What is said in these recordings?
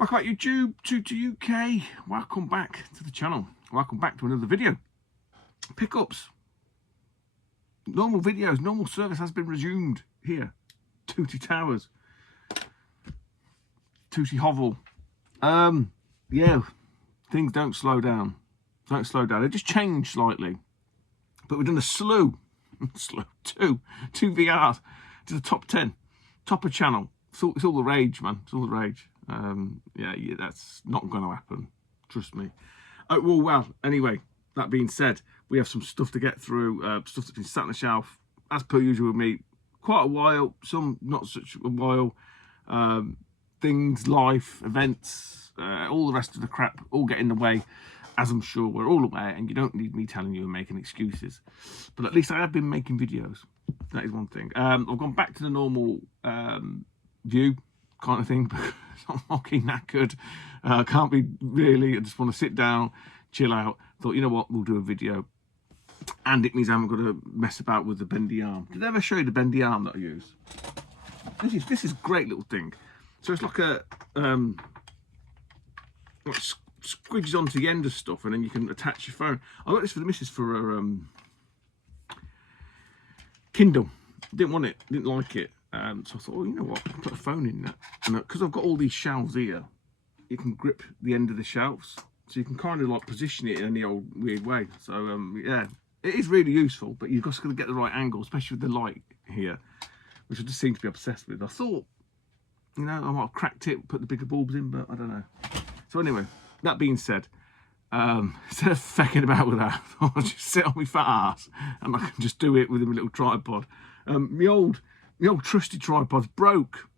Welcome back YouTube to UK. Welcome back to the channel. Welcome back to another video. Pickups. Normal videos, normal service has been resumed here. Tooty Towers. Tooty Hovel. Yeah, things don't slow down. Don't slow down. They just change slightly. But we've done a slew. two VRs to the top 10. Topper channel. It's all the rage, man. It's all the rage. Yeah, that's not going to happen. Trust me. Well, anyway, that being said, we have some stuff to get through. Stuff that's been sat on the shelf, as per usual with me, quite a while. Some not such a while. Things, life, events, all the rest of the crap, all get in the way, as I'm sure we're all aware. And you don't need me telling you and making excuses. But at least I have been making videos. That is one thing. I've gone back to the normal view kind of thing, because I'm fucking knackered. Can't be really. I just want to sit down, chill out. Thought, you know what, we'll do a video, and it means I haven't got to mess about with the bendy arm. Did I ever show you the bendy arm that I use? This is a great little thing. So it's like a like squidges onto the end of stuff, and then you can attach your phone. I got this for the missus for her Kindle. Didn't want it, didn't like it. So I thought, oh, you know what, I can put a phone in that. And because I've got all these shelves here, you can grip the end of the shelves. So you can kind of like position it in any old weird way. So yeah, it is really useful, but you've just got to get the right angle, especially with the light here, which I just seem to be obsessed with. I thought, you know, I might have cracked it, put the bigger bulbs in, but I don't know. So anyway, that being said, instead of fecking about with that, I'll just sit on my fat ass and I can just do it with a little tripod. My old trusty tripod's broke.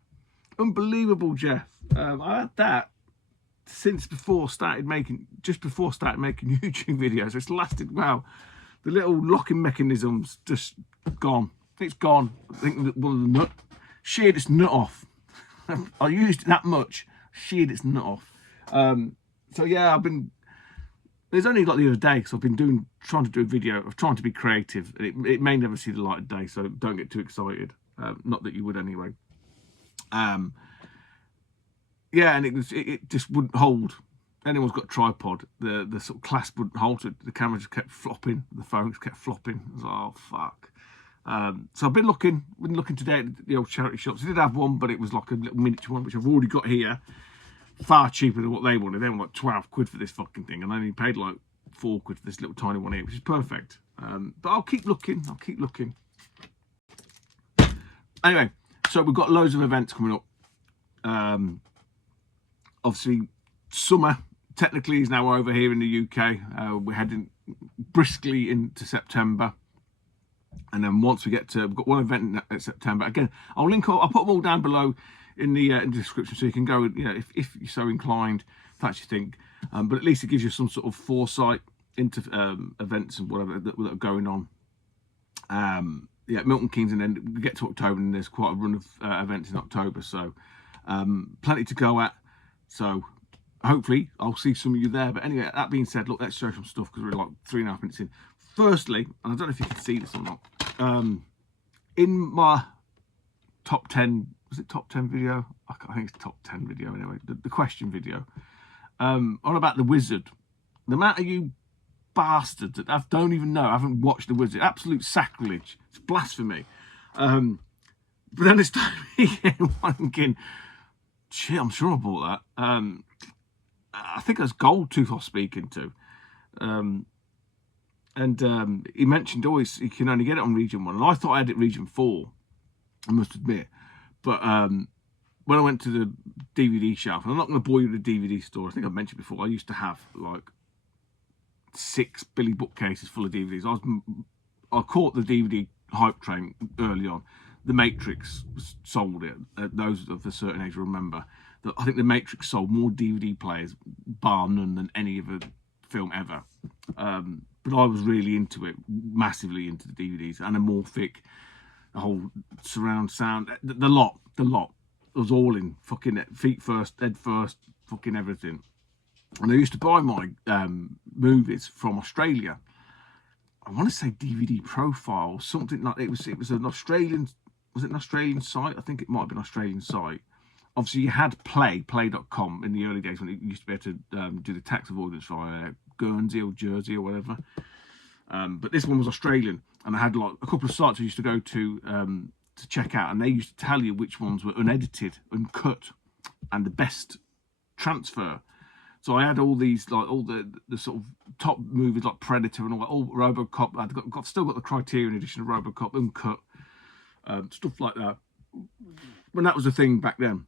Unbelievable, Jeff. I had that since just before started making YouTube videos. It's lasted well. The little locking mechanism's just gone. It's gone. I think that one of the nut sheared its nut off. I used it that much, sheared its nut off. So yeah, there's only like the other day, because I've been trying to do a video of trying to be creative. It may never see the light of day, so don't get too excited. Not that you would anyway. Yeah, and it just wouldn't hold. Anyone's got a tripod, the sort of clasp wouldn't hold it. The camera just kept flopping, the phone kept flopping. I was like, oh fuck. So I've been looking today at the old charity shops. I did have one, but it was like a little miniature one, which I've already got here. Far cheaper than what they wanted. They were like 12 quid for this fucking thing, and I only paid like 4 quid for this little tiny one here, which is perfect. But I'll keep looking. Anyway, so we've got loads of events coming up. Obviously, summer technically is now over here in the UK. We're heading briskly into September. And then once we get to, we've got one event in September. Again, I'll put them all down below in the description, so you can go, you know, if you're so inclined, if that's your thing. But at least it gives you some sort of foresight into events and whatever that are going on. Yeah, Milton Keynes, and then we get to October, and there's quite a run of events in October, so plenty to go at. So hopefully I'll see some of you there. But anyway, that being said, look, let's show some stuff, because we're like 3.5 minutes in. Firstly, and I don't know if you can see this or not, in my top 10, was it top 10 video? I think it's top 10 video anyway, the question video, on about the Wizard. The amount of you bastards that don't even know, I haven't watched the Wizard, absolute sacrilege, it's blasphemy. But then it's time again, shit, I'm sure I bought that. I think it was Goldtooth I was speaking to. And he mentioned always you can only get it on region 1, and I thought I had it region 4, I must admit. But when I went to the DVD shelf, and I'm not going to bore you with the DVD store, I think I mentioned before, I used to have like 6 Billy bookcases full of DVDs. I caught the DVD hype train early on. The Matrix sold it. Those of a certain age remember that. I think the Matrix sold more DVD players, bar none, than any other film ever. But I was really into it, massively into the DVDs, anamorphic, the whole surround sound, the lot. It was all in, fucking feet first, head first, fucking everything. And I used to buy my movies from Australia. I want to say DVD Profile, something like it was an Australian. Was it an Australian site? I think it might have been an Australian site. obviously you had play.com in the early days when it used to be able to do the tax avoidance via Guernsey or Jersey or whatever. But this one was Australian, and I had like a couple of sites I used to go to check out, and they used to tell you which ones were unedited, uncut, and the best transfer. So I had all these, like all the sort of top movies like Predator and all RoboCop. I've still got the Criterion edition of RoboCop, uncut, stuff like that. When that was a thing back then,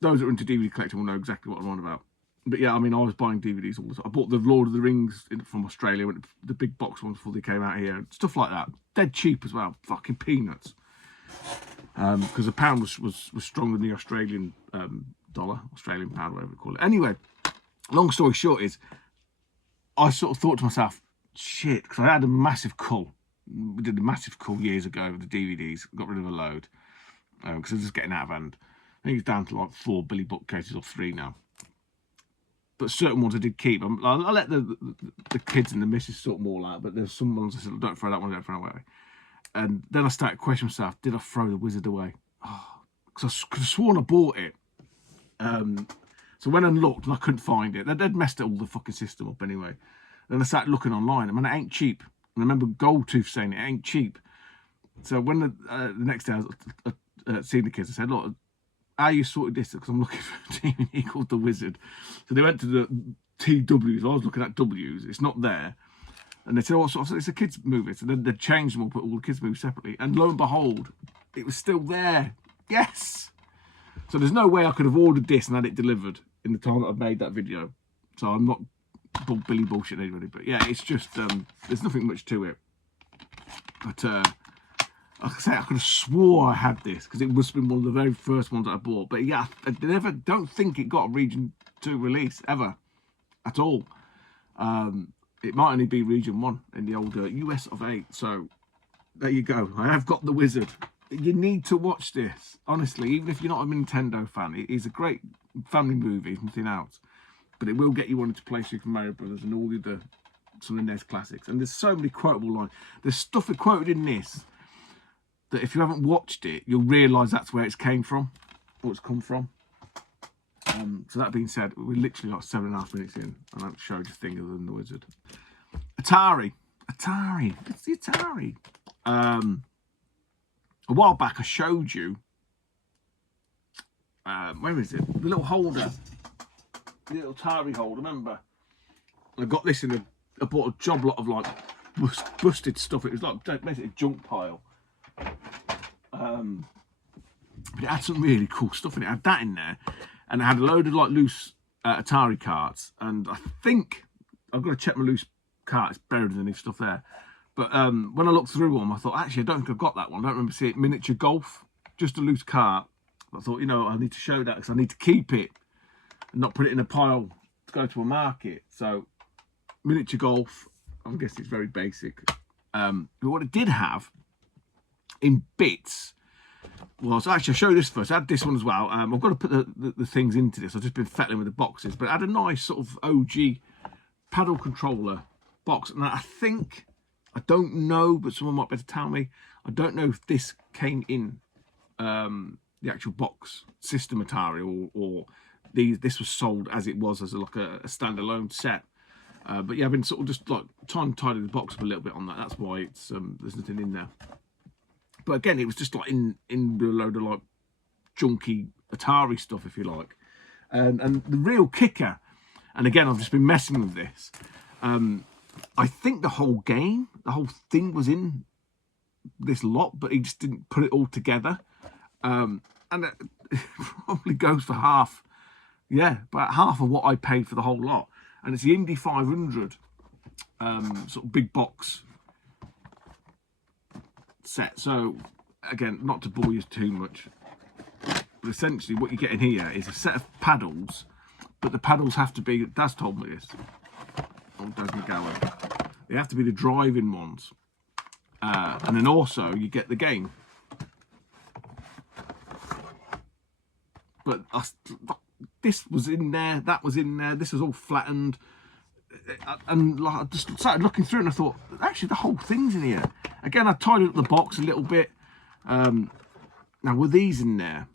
those that are into DVD collecting will know exactly what I'm on about. But yeah, I mean, I was buying DVDs all the time. I bought the Lord of the Rings from Australia, the big box ones before they came out here. Stuff like that. Dead cheap as well. Fucking peanuts. Because the pound was stronger than the Australian dollar, Australian pound, whatever you call it. Anyway, long story short is, I sort of thought to myself, shit, because I had a massive cull. We did a massive cull years ago with the DVDs. Got rid of a load because they're just getting out of hand. I think it's down to like 4 Billy bookcases or 3 now. But certain ones I did keep. I let the kids and the missus sort them all out, but there's some ones I said, don't throw that one, don't throw that away. And then I started questioning myself, did I throw the Wizard away? Because I could have sworn I bought it. So when I looked and I couldn't find it, they'd messed all the fucking system up anyway. Then I started looking online. I mean, it ain't cheap. And I remember Goldtooth saying it ain't cheap. So when the next day I was seeing the kids, I said, look, how you sorted this? Because I'm looking for a DVD called The Wizard. So they went to the TWs. I was looking at W's. It's not there. And they said, oh, so it's a kids' movie. So then they changed them and put all the kids' movies separately. And lo and behold, it was still there. Yes. So there's no way I could have ordered this and had it delivered in the time that I've made that video. So I'm not Billy bullshit anybody. But yeah, it's just, there's nothing much to it. But like I say, I could have swore I had this because it must have been one of the very first ones that I bought. But yeah, I don't think it got a Region 2 release ever at all. It might only be Region 1 in the older US of A. So there you go. I have got The Wizard. You need to watch this, honestly, even if you're not a Nintendo fan. It is a great family movie, if nothing else. But it will get you wanting to play Super Mario Brothers and all the other some of the NES classics. And there's so many quotable lines. There's stuff quoted in this that if you haven't watched it, you'll realise that's where it's came from, or it's come from. So that being said, we're literally like 7.5 minutes in, and I've showed you a thing other than The Wizard. Atari. It's the Atari. A while back, I showed you. Where is it? The little holder, the little Atari holder. Remember, I got this in I bought a job lot of like busted stuff. It was like basically a junk pile. But it had some really cool stuff in it. It had that in there, and it had a load of like loose Atari cards. And I think I've got to check my loose card. It's buried underneath stuff there. But when I looked through them, I thought, actually, I don't think I've got that one. I don't remember seeing it. Miniature golf, just a loose card. I thought, you know, I need to show that because I need to keep it and not put it in a pile to go to a market. So, miniature golf, I guess it's very basic. But what it did have in bits was, actually, I'll show you this first. I had this one as well. I've got to put the things into this. I've just been fettling with the boxes. But it had a nice sort of OG paddle controller box. And I think, I don't know, but someone might better tell me. I don't know if this came in the actual box system Atari or this was sold as it was as like a standalone set. But yeah, I've been sort of just like trying to tidy the box up a little bit on that. That's why it's there's nothing in there. But again, it was just like in a load of like junky Atari stuff, if you like. And the real kicker, and again, I've just been messing with this. I think the whole game, the whole thing was in this lot, but he just didn't put it all together. And it probably goes for half, yeah, about half of what I paid for the whole lot. And it's the Indy 500 sort of big box set. So, again, not to bore you too much, but essentially what you get in here is a set of paddles, but the paddles have to be, Daz told me this, they have to be the driving ones. And then also you get the game. But this was in there, that was in there, this was all flattened. And like, I just started looking through and I thought, actually the whole thing's in here. Again, I tidied up the box a little bit. Now, were these in there?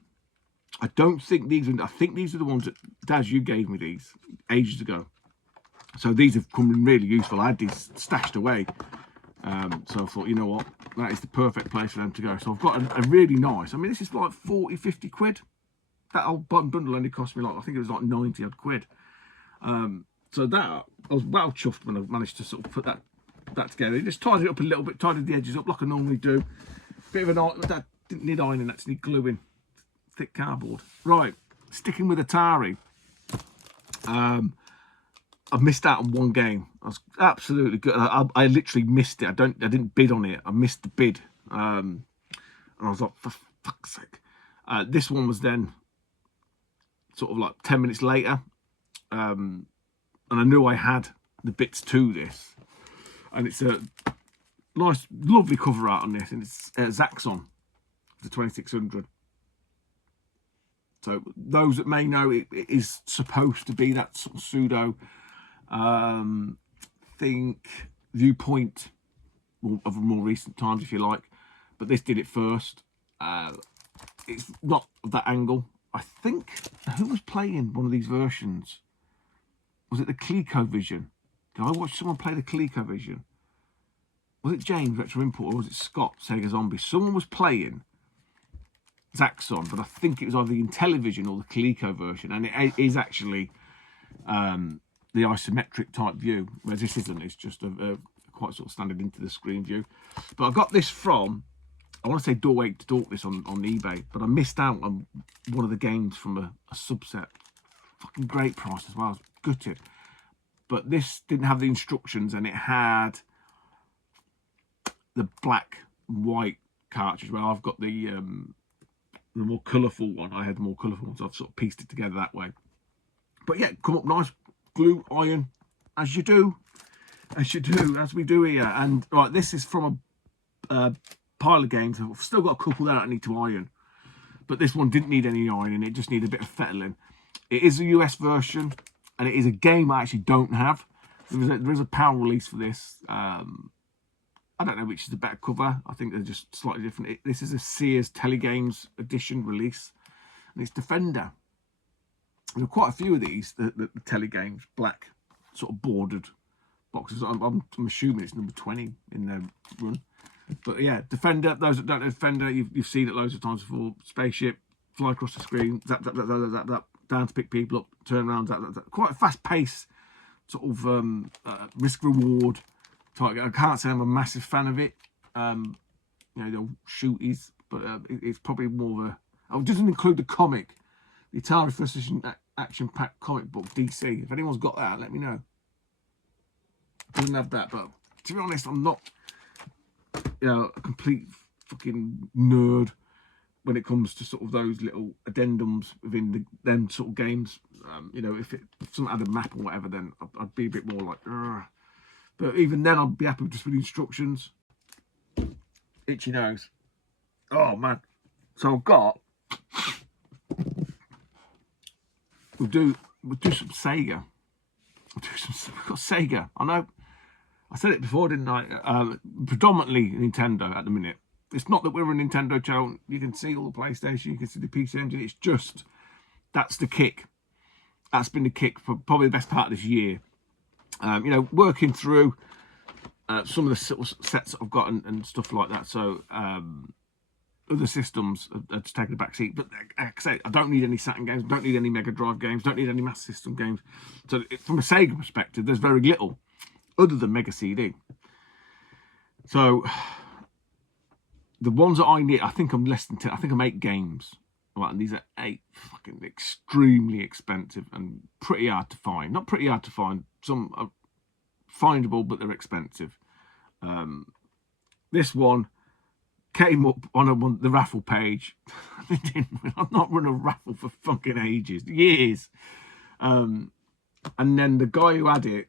I don't think these are, I think these are the ones that, Daz, you gave me these ages ago. So these have come in really useful. I had these stashed away. So I thought, you know what, that is the perfect place for them to go. So I've got a really nice, I mean, this is like 40, 50 quid. That old bundle only cost me like, I think it was like 90 odd quid. So that, I was well chuffed when I managed to sort of put that together. It just tidied it up a little bit, tidied the edges up like I normally do. Bit of an art, that didn't need ironing, that's need gluing. Thick cardboard. Right, sticking with Atari. I've missed out on one game. I was absolutely good. I literally missed it. I didn't bid on it. I missed the bid. And I was like, for fuck's sake. This one was then sort of like 10 minutes later. And I knew I had the bits to this. And it's a nice, lovely cover art on this. And it's Zaxxon, the 2600. So those that may know, it is supposed to be that sort of pseudo think viewpoint of more recent times, if you like, but this did it first. It's not that angle. I think, who was playing one of these versions? Was it the ColecoVision? Did I watch someone play the ColecoVision? Was it James Retro Import, or was it Scott Sega Zombie? Someone was playing Zaxxon, but I think it was either the Intellivision or the Coleco version, and it is actually the isometric type view, whereas this isn't. It's just a quite sort of standard into the screen view. But I got this from, I want to say Doorway to Dork, this on eBay, but I missed out on one of the games from a subset. Fucking great price as well. I was gutted. But this didn't have the instructions, and it had the black and white cartridge. Well, I've got the more colourful one. I had the more colourful ones. So I've sort of pieced it together that way. But yeah, come up nice, glue, iron, as we do here. And right, this is from a pile of games. I've still got a couple there that I need to iron, but this one didn't need any ironing. It just needed a bit of fettling. It is a US version, and it is a game I actually don't have. There is a PAL release for this. I don't know which is the better cover. I think they're just slightly different. This is a Sears Telegames edition release, and it's Defender. There are quite a few of these, the Telegames black sort of bordered boxes. I'm assuming it's number 20 in their run. But yeah, Defender, those that don't know Defender, you've seen it loads of times before. Spaceship, fly across the screen, zap, zap, zap, zap, zap, zap, down to pick people up, turn around, zap, zap, zap. Quite a fast pace, sort of risk-reward type. I can't say I'm a massive fan of it. You know, the shooties, but it's probably more of a... Oh, it doesn't include the comic. The Atari First Edition action-packed comic book, DC. If anyone's got that, let me know. Doesn't have that, but to be honest, I'm not, you know, a complete fucking nerd when it comes to sort of those little addendums within them sort of games. You know, if someone had a map or whatever, then I'd be a bit more like, ugh. But even then, I'd be happy just with instructions. Itchy nose. Oh man. So I've got. We'll do some Sega. We've got Sega. I know. I said it before, didn't I? Predominantly Nintendo at the minute. It's not that we're a Nintendo channel. You can see all the PlayStation. You can see the PC Engine. It's just that's the kick. That's been the kick for probably the best part of this year. You know, working through some of the sets that I've got and stuff like that. So other systems are just taking a back seat. But like I say, I don't need any Saturn games. Don't need any Mega Drive games. Don't need any Master System games. So from a Sega perspective, there's very little other than Mega CD. So the ones that I need, I think I'm less than 10. I think I'm 8 games. Right, and these are 8 fucking extremely expensive and pretty hard to find. Not pretty hard to find. Some are findable, but they're expensive. This one came up on the raffle page. I've not run a raffle for fucking ages, years. And then the guy who had it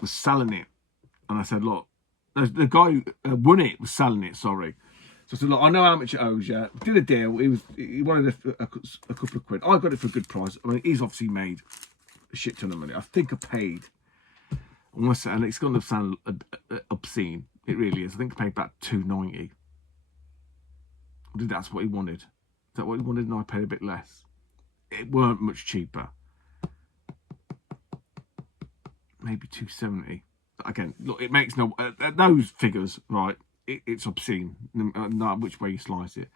was selling it, and I said, "Look, the guy who won it was selling it. Sorry." So I said, "Look, I know how much it owes you." Did a deal. He wanted a couple of quid. I got it for a good price. I mean, he's obviously made a shit ton of money. I think I paid. And it's going to sound obscene. It really is. I think I paid about $2.90. That's what he wanted. that what you wanted? And I paid a bit less. It weren't much cheaper. Maybe 270. Again, look, it makes no those figures, right? It's obscene, no which way you slice it.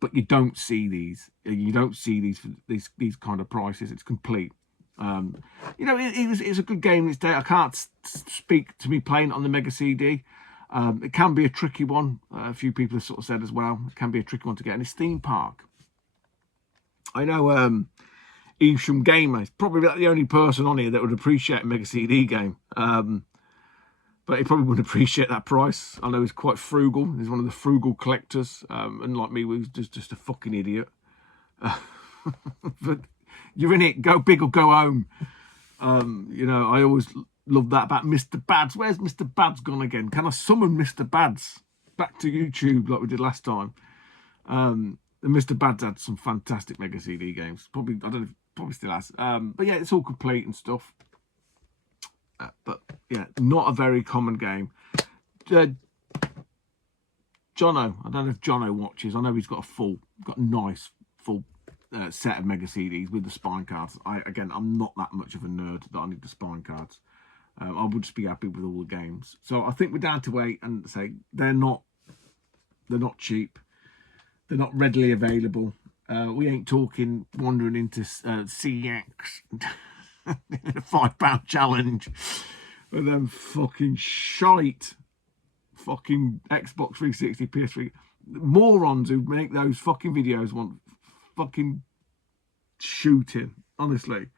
But you don't see these. You don't see these kind of prices. It's complete. You know, it's a good game in its day. I can't speak to me playing it on the Mega CD. It can be a tricky one. A few people have sort of said as well. It can be a tricky one to get. And it's Theme Park. I know Evesham Gamer is probably the only person on here that would appreciate a Mega CD game. But he probably wouldn't appreciate that price. I know he's quite frugal. He's one of the frugal collectors. And like me, he was just a fucking idiot. But you're in it, go big or go home. You know, I always love that about Mr. Bads. Where's Mr. Bads gone again? Can I summon Mr. Bads back to YouTube like we did last time? And Mr. Bads had some fantastic Mega CD games. Probably, I don't know, probably still has. But yeah, it's all complete and stuff. But yeah, not a very common game. Jono, I don't know if Jono watches. I know he's got a nice full set of Mega CDs with the spine cards. I'm not that much of a nerd that I need the spine cards. I would just be happy with all the games. So I think we're down to 8, and say they're not cheap. They're not readily available. We ain't talking wandering into CX. A £5 challenge with them fucking shite fucking Xbox 360 PS3 morons who make those fucking videos want fucking shooting. Honestly,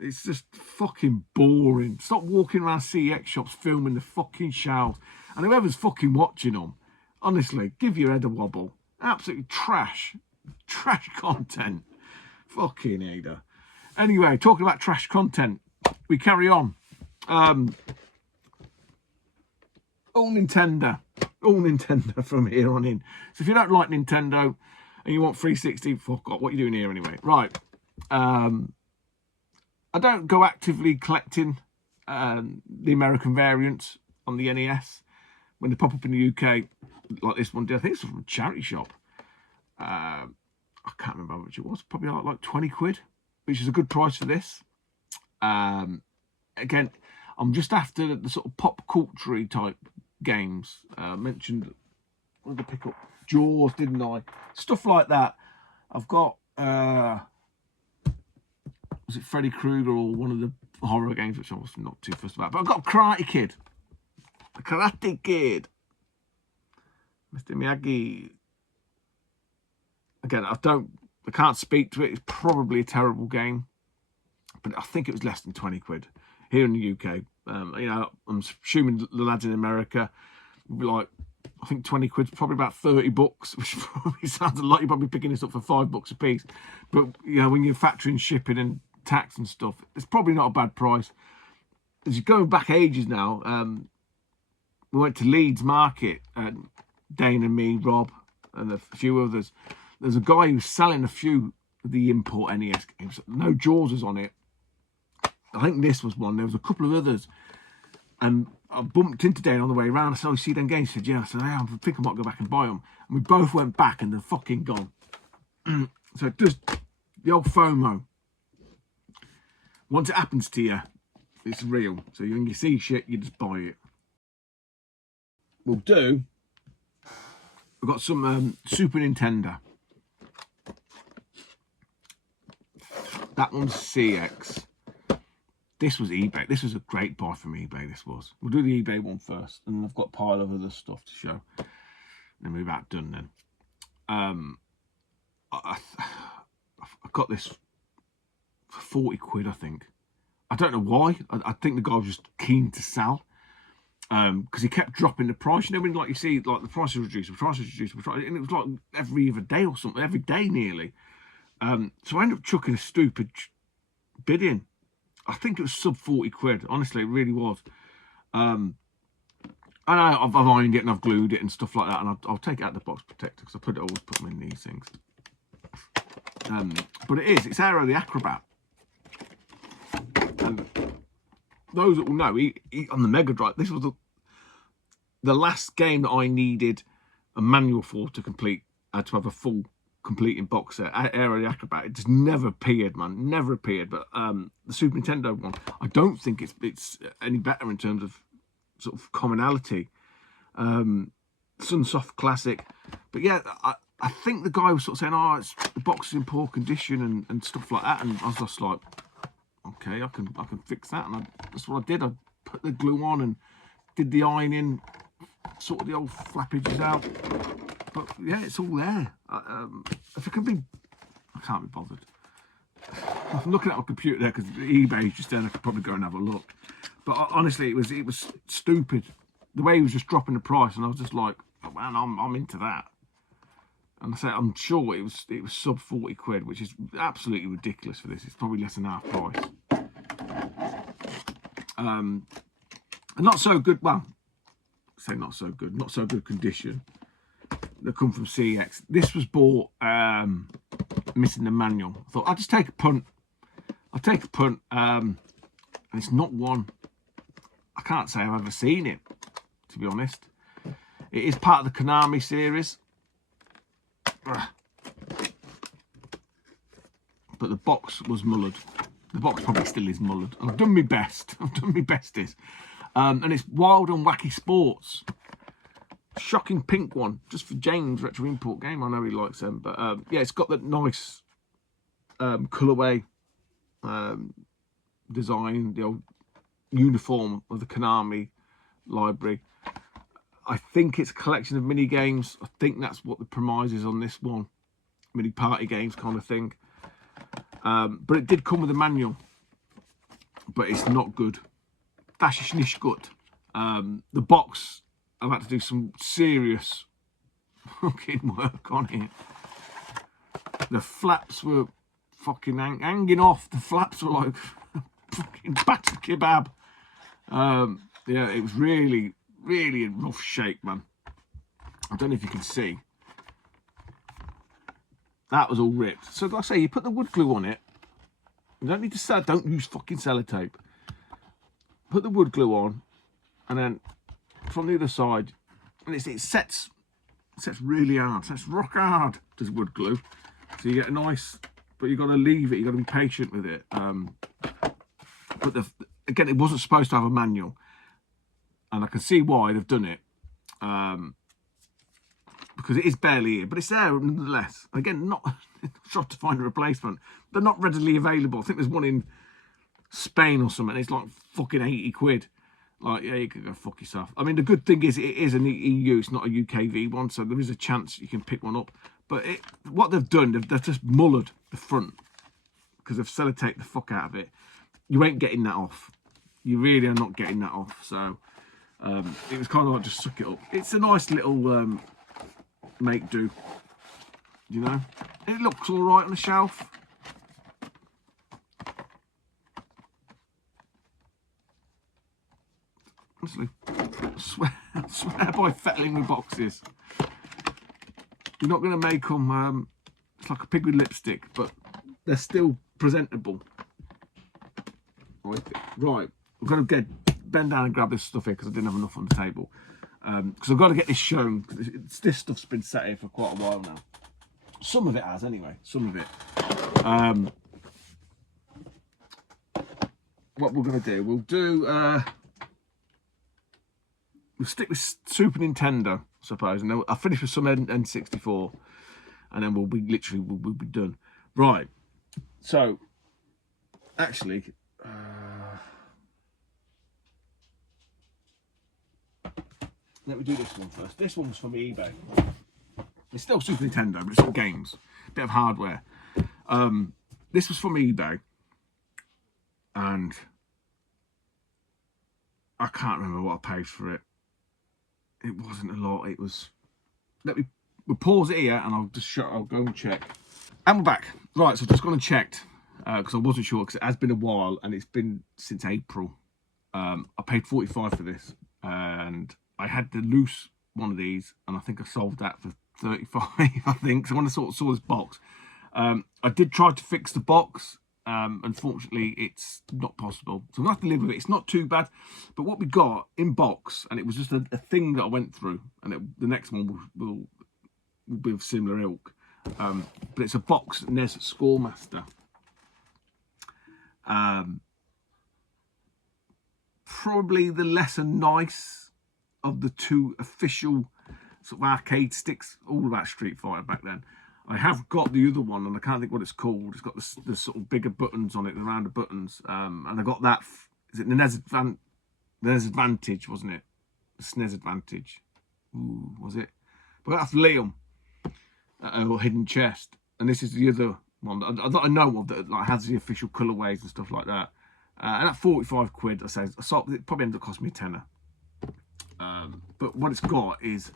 it's just fucking boring. Stop walking around CX shops filming the fucking shelves, and whoever's fucking watching them, honestly, give your head a wobble. Absolutely trash content. Fucking Ada. Anyway, talking about trash content, we carry on. All Nintendo from here on in. So if you don't like Nintendo and you want 360, fuck off. What are you doing here anyway? Right. I don't go actively collecting the American variants on the NES when they pop up in the UK, like this one did. I think it's from a charity shop. I can't remember how much it was. Probably like 20 quid. Which is a good price for this. Again, I'm just after the sort of pop culture type games. I mentioned, what did I pick up? Jaws, didn't I? Stuff like that. I've got, was it Freddy Krueger or one of the horror games, which I was not too fussed about. But I've got Karate Kid. The Karate Kid. Mr. Miyagi. Again, I can't speak to it. It's probably a terrible game, but I think it was less than 20 quid here in the UK. You know, I'm assuming the lads in America would be like, I think 20 quid's probably about 30 bucks, which probably sounds a lot. You're probably picking this up for $5 a piece. But, you know, when you're factoring shipping and tax and stuff, it's probably not a bad price. As you're going back ages now, we went to Leeds Market, Dane and me, Rob, and a few others. There's a guy who's selling a few of the import NES games. No Jaws was on it. I think this was one. There was a couple of others. And I bumped into Dane on the way around. I said, "Oh, you see them games?" He said, "Yeah." I said, "Yeah, I think I might go back and buy them." And we both went back and they're fucking gone. So it does the old FOMO. Once it happens to you, it's real. So when you see shit, you just buy it. We'll do. We've got some Super Nintendo. That one's CX. This was eBay. This was a great buy from eBay, this was. We'll do the eBay one first, and I've got a pile of other stuff to show. Then we're about done then. I got this for 40 quid, I think. I don't know why. I think the guy was just keen to sell. Because he kept dropping the price. You know, when like you see like the price is reduced, and it was like every other day or something, every day nearly. So I ended up chucking a stupid bid in. I think it was sub 40 quid. Honestly, it really was. And I've ironed it and I've glued it and stuff like that. And I'll take it out of the box protector because I always put them in these things. But it's Aero the Acrobat. And those that will know, he on the Mega Drive, this was the last game that I needed a manual for to complete. I had to have a full completing box set, Area the Acrobat. It just never appeared, man, never appeared. But the Super Nintendo one, I don't think it's any better in terms of sort of commonality. Sunsoft Classic, but yeah, I think the guy was sort of saying, oh, the box is in poor condition and stuff like that, and I was just like, okay, I can fix that, and that's what I did. I put the glue on and did the ironing, sorted the old flappages out. But yeah, it's all there. If it can be, I can't be bothered. I'm looking at my computer there because eBay's just there. I could probably go and have a look. But honestly, it was stupid. The way he was just dropping the price, and I was just like, oh, man, I'm into that. And I say, I'm sure it was sub 40 quid, which is absolutely ridiculous for this. It's probably less than half price. And not so good. Well, say not so good condition. That come from CX. This was bought missing the manual. I thought I'll just take a punt. I'll take a punt. And it's not one. I can't say I've ever seen it, to be honest. It is part of the Konami series. But the box was mullered. The box probably still is mullered. I've done my best. I've done my bestest. And it's Wild and Wacky Sports. Shocking pink one, just for James, Retro Import Game. I know he likes them, but yeah, it's got that nice colourway design, the old uniform of the Konami library. I think it's a collection of mini games. I think that's what the premise is on this one, mini party games kind of thing. But it did come with a manual, but it's not good. Das ist nicht gut. The box, I've had to do some serious fucking work on it. The flaps were fucking hanging off. The flaps were like fucking battered kebab. Yeah, it was really in rough shape, man. I don't know if you can see. That was all ripped. So like I say, you put the wood glue on it. You don't need to don't use fucking sellotape. Put the wood glue on, and then from the other side, and it sets really hard. Sets rock hard, does wood glue. So you get a nice, but you got to leave it. You got to be patient with it. But again, it wasn't supposed to have a manual, and I can see why they've done it. Because it is barely here, but it's there nonetheless. Again, not trying to find a replacement. They're not readily available. I think there's one in Spain or something. It's like fucking 80 quid. Like, yeah, you could go fuck yourself. I mean, the good thing is it is an EU, it's not a UKV one, so there is a chance you can pick one up. But what they've done, they've just mullered the front because they've sellotaped the fuck out of it. You ain't getting that off. You really are not getting that off. So it was kind of like just suck it up. It's a nice little make do, you know. It looks all right on the shelf. Honestly, I swear by fettling with boxes. You're not going to make them, it's like a pig with lipstick, but they're still presentable. Right, I'm going to bend down and grab this stuff here because I didn't have enough on the table. Because I've got to get this shown. This stuff's been sat here for quite a while now. Some of it has, anyway. Some of it. What we're going to do, we'll stick with Super Nintendo, I suppose, and then I'll finish with some N64, and then we'll be done. Right. So, actually, let me do this one first. This one's from eBay. It's still Super Nintendo, but it's all games. A bit of hardware. This was from eBay. And I can't remember what I paid for it. It wasn't a lot. It was... We'll pause it here and I'll go and check. And we're back. Right, so I've just gone and checked. Because I wasn't sure, because it has been a while. And it's been since April. I paid 45 for this. And I had the loose one of these, and I think I sold that for 35, I think. So when I sort of saw this box, I did try to fix the box. Unfortunately, it's not possible. So I'm going to have to live with it. It's not too bad. But what we got in box, and it was just a thing that I went through, and the next one will be of similar ilk. But it's a box NES Scoremaster. Probably the lesser nice of the two official sort of arcade sticks, all about Street Fighter back then. I have got the other one, and I can't think what it's called. It's got the sort of bigger buttons on it, the rounder buttons. And I got that. Is it the NES Advantage, wasn't it? The SNES Advantage. Ooh, was it? But that's Liam, or Hidden Chest. And this is the other one that I know of that like has the official colourways and stuff like that. And at 45 quid, I say, it probably ended up costing me a tenner. But what it's got is,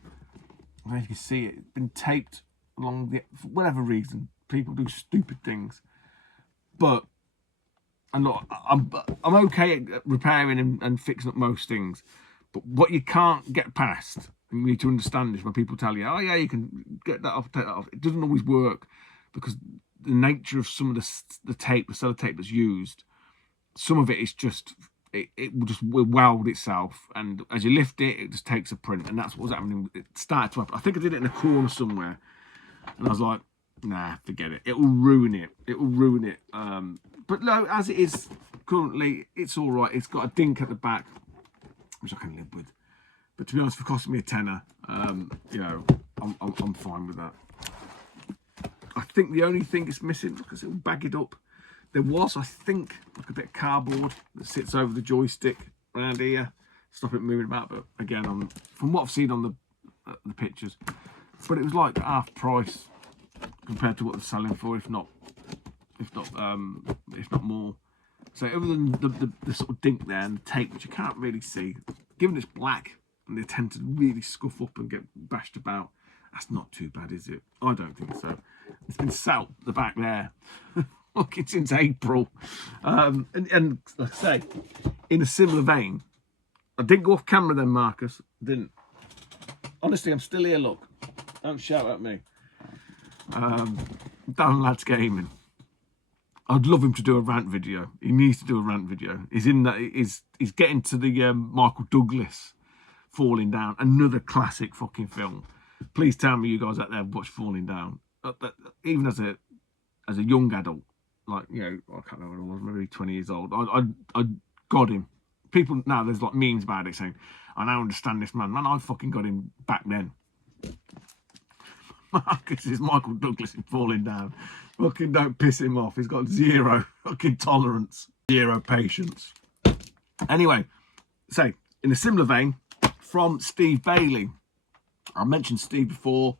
I don't know if you can see it, it's been taped along the, for whatever reason. People do stupid things. But I'm okay at repairing and fixing up most things. But what you can't get past, and you need to understand this when people tell you, oh yeah, you can get that off, take that off. It doesn't always work because the nature of some of the tape, the sellotape that's used, some of it is just, it will weld itself, and as you lift it, it just takes a print, and that's what was happening. It started to happen. I think I did it in a corner somewhere, and I was like, nah, forget it. It will ruin it. It will ruin it. But no, as it is currently, it's all right. It's got a dink at the back, which I can live with. But to be honest, for costing me a tenner, you know, I'm fine with that. I think the only thing it's missing, because it'll bag it up, there was, I think, like a bit of cardboard that sits over the joystick around here, stop it moving about. But again, from what I've seen on the pictures, but it was like half price compared to what they're selling for, if not more. So other than the sort of dink there and the tape, which you can't really see, given it's black and they tend to really scuff up and get bashed about, that's not too bad, is it? I don't think so. It's been sat at the back there. Look, it's since April. And like I say, in a similar vein, I didn't go off camera then, Marcus. Didn't. Honestly, I'm still here, look. Don't shout at me. Dan Lads Gaming. I'd love him to do a rant video. He needs to do a rant video. He's in that. He's getting to the Michael Douglas Falling Down, another classic fucking film. Please tell me you guys out there watch Falling Down. Even as a young adult, like, you know, I can't remember when I was, maybe 20 years old. I got him. People now, there's like memes about it saying, I now understand this man. Man, I fucking got him back then. Marcus is Michael Douglas in Falling Down. Fucking don't piss him off. He's got zero fucking tolerance, zero patience. Anyway, so in a similar vein, from Steve Bailey. I mentioned Steve before.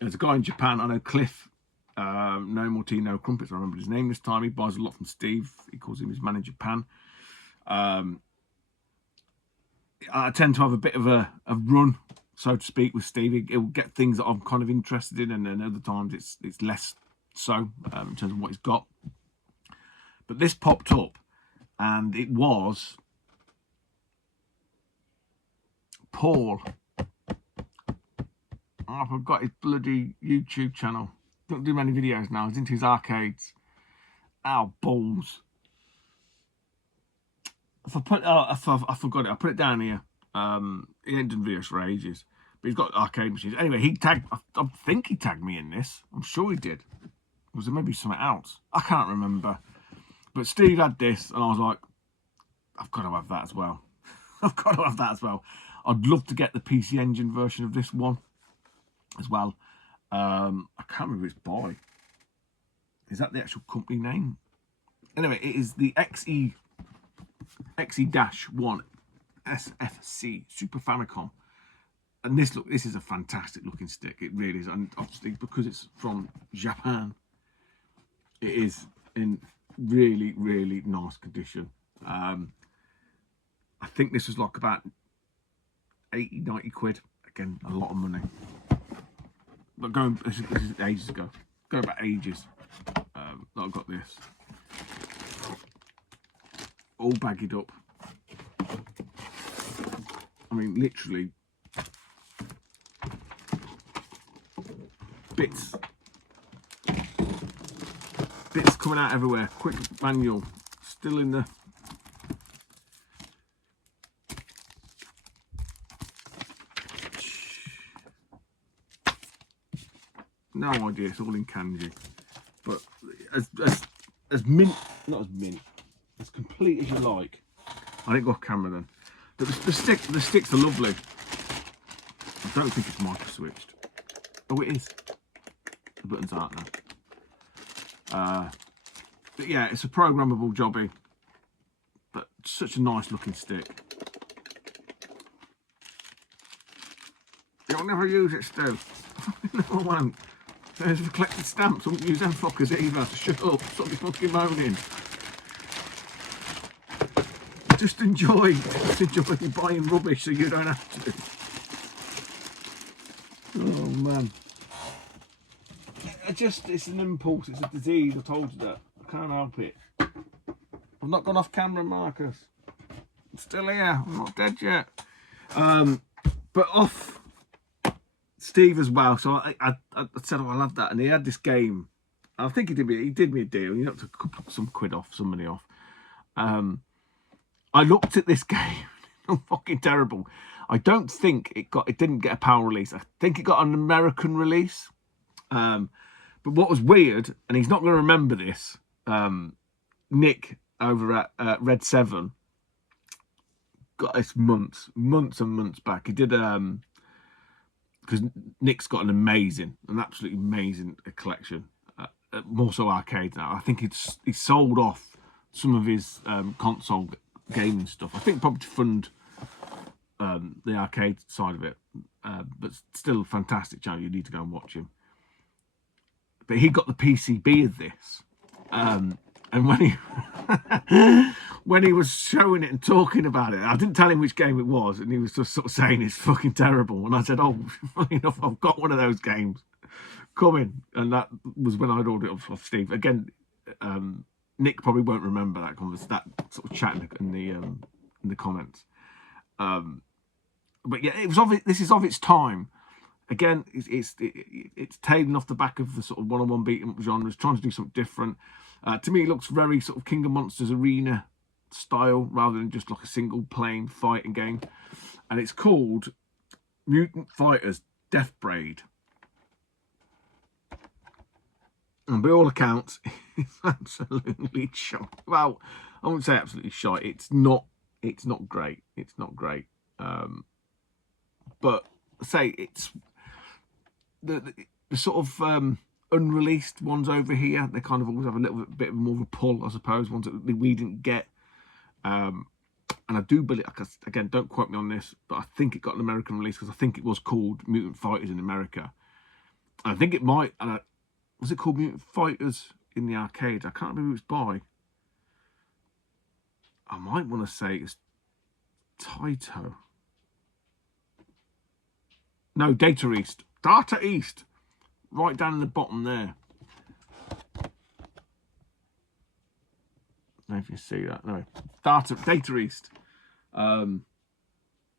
There's a guy in Japan, I know, Cliff. No more tea, no crumpets. I remember his name this time. He buys a lot from Steve. He calls him his man in Japan. I tend to have a bit of a run, so to speak, with Steve. He'll get things that I'm kind of interested in, and then other times it's less so in terms of what he's got. But this popped up, and it was Paul. I forgot his bloody YouTube channel. Don't do many videos now. He's into his arcades. Ow, balls. If I forgot it. I put it down here. He ain't done videos for ages, but he's got arcade machines. Anyway, he tagged. I think he tagged me in this. I'm sure he did. Was there maybe something else? I can't remember. But Steve had this, and I was like, I've got to have that as well. I've got to have that as well. I'd love to get the PC Engine version of this one as well. I can't remember its by. Is that the actual company name? Anyway, it is the XE-1 SFC Super Famicom. And this is a fantastic looking stick. It really is. And obviously, because it's from Japan, it is in really, really nice condition. I think this was like about 80, 90 quid. Again, a lot of money. But this is ages ago. Going back ages. I've got this. All bagged up. I mean, literally bits coming out everywhere. Quick manual, still in the no idea. It's all in kanji. But as mint, not as mint, as complete as you like. I didn't go off camera then. But the sticks are lovely. I don't think it's micro switched. Oh, it is. The buttons aren't now. But yeah, it's a programmable jobby. But such a nice looking stick. You'll never use it, Stu. No, I won't. There's the collected stamps. I won't use them fuckers either. Shut up. Stop me fucking moaning. Just enjoy buying rubbish so you don't have to. Oh man. It's an impulse. It's a disease. I told you that. I can't help it. I've not gone off camera, Marcus. I'm still here. I'm not dead yet. But off Steve as well. So I said, oh, I love that, and he had this game. I think he did me a deal. He knocked some quid off, some money off. I looked at this game. I'm fucking terrible. I don't think it didn't get a PAL release. I think it got an American release. But what was weird, and he's not going to remember this, Nick over at Red 7 got this months and months back. He did because Nick's got an absolutely amazing collection. More so arcade now. I think he sold off some of his console gaming stuff. I think probably to fund the arcade side of it. But still a fantastic channel. You need to go and watch him. But he got the PCB of this. And when he was showing it and talking about it, I didn't tell him which game it was, and he was just sort of saying it's fucking terrible. And I said, oh, funny enough, I've got one of those games coming. And that was when I'd ordered it off Steve. Again, Nick probably won't remember that sort of chat in the comments. But yeah, it was this is of its time. Again, it's tailing off the back of the sort of one-on-one beat-em-up genres, trying to do something different. To me, it looks very sort of King of Monsters arena style, rather than just like a single plain fighting game. And it's called Mutant Fighters Death Braid. And by all accounts, it's absolutely shite. Well, I wouldn't say absolutely shite. It's not great. It's not great. But say it's the sort of unreleased ones over here. They kind of always have a little bit more of a pull, I suppose. Ones that we didn't get. And I do believe, again, don't quote me on this, but I think it got an American release because I think it was called Mutant Fighters in America. I think it might. Was it called Mutant Fighters in the arcade? I can't remember who it's by. I might want to say it's Taito. No, Data East. Data East. Right down in the bottom there. I don't know if you see that. No. Data East.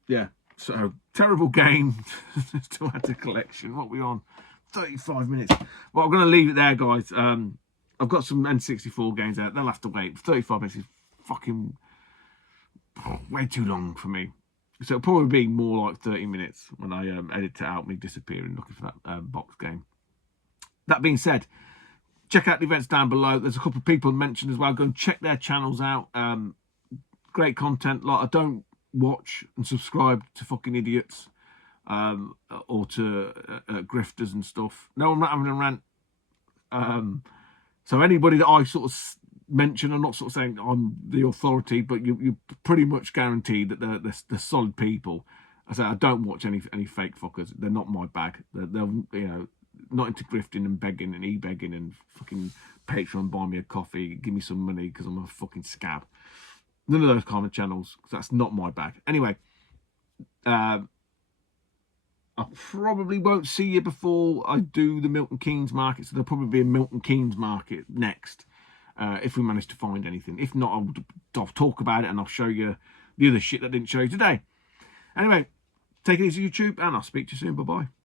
Yeah. So, terrible game to add to collection. What are we on? 35 minutes. Well, I'm going to leave it there, guys. I've got some N64 games out. They'll have to wait. 35 minutes is fucking way too long for me. So it'll probably be more like 30 minutes when I edit it out, me disappearing, looking for that box game. That being said, check out the events down below. There's a couple of people mentioned as well. Go and check their channels out. Great content. Like, I don't watch and subscribe to fucking idiots or to grifters and stuff. No, I'm not having a rant. So anybody that I sort of mention, I'm not sort of saying I'm the authority, but you're pretty much guaranteed that they're solid people. I say I don't watch any fake fuckers. They're not my bag. They're not into grifting and begging and e-begging and fucking Patreon, buy me a coffee, give me some money because I'm a fucking scab. None of those kind of channels, because that's not my bag. Anyway, I probably won't see you before I do the Milton Keynes market, so there'll probably be a Milton Keynes market next, if we manage to find anything. If not, I'll talk about it and I'll show you the other shit that I didn't show you today. Anyway, take it easy, YouTube, and I'll speak to you soon. Bye-bye.